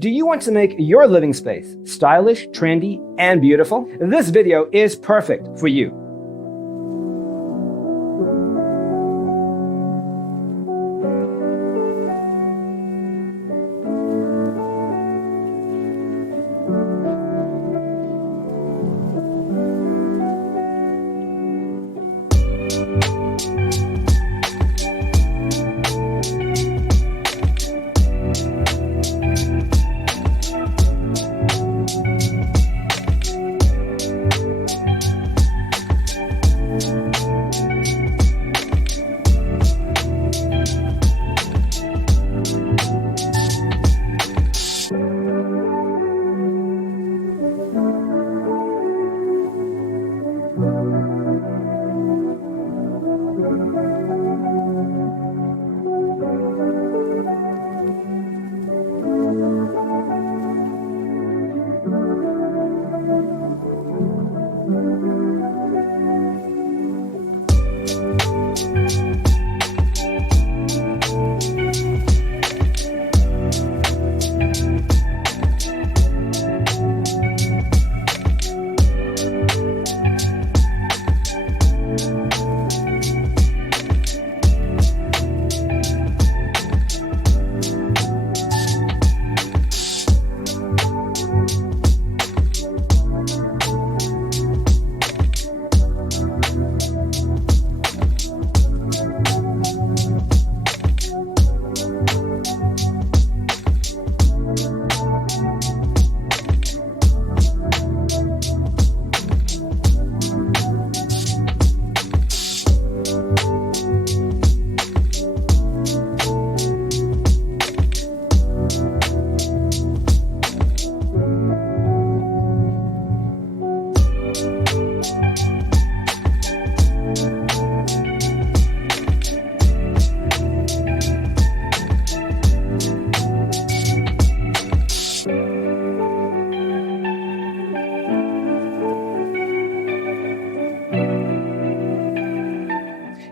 Do you want to make your living space stylish, trendy, and beautiful? This video is perfect for you.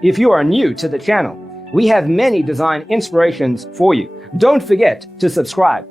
If you are new to the channel, we have many design inspirations for you. Don't forget to subscribe.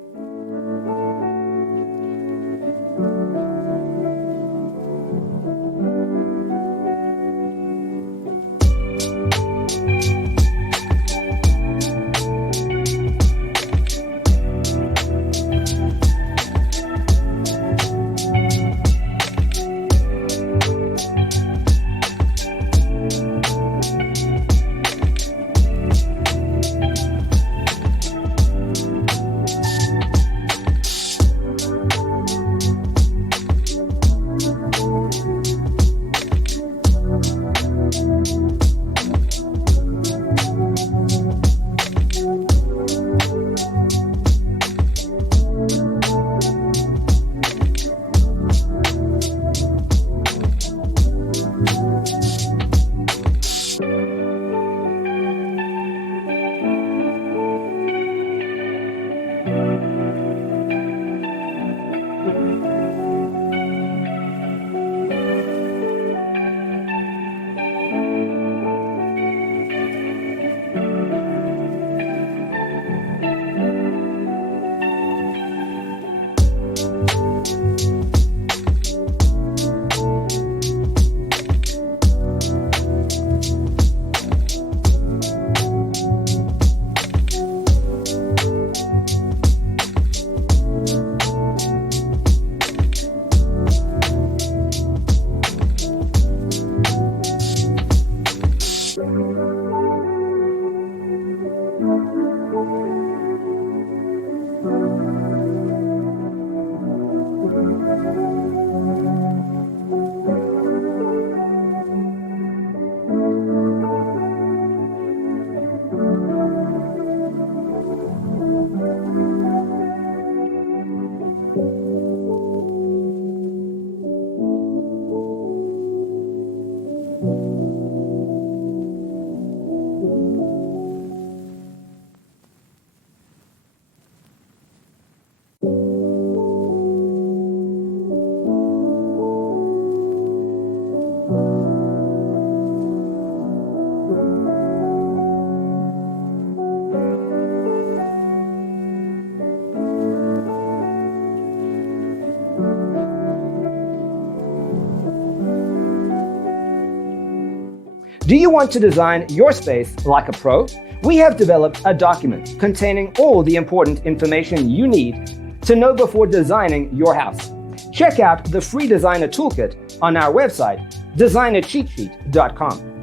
Do you want to design your space like a pro? We have developed a document containing all the important information you need to know before designing your house. Check out the free designer toolkit on our website, designercheatsheet.com.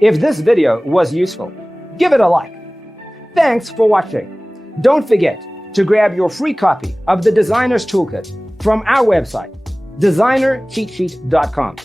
If this video was useful, give it a like. Thanks for watching. Don't forget to grab your free copy of the Designer's Toolkit from our website, designercheatsheet.com.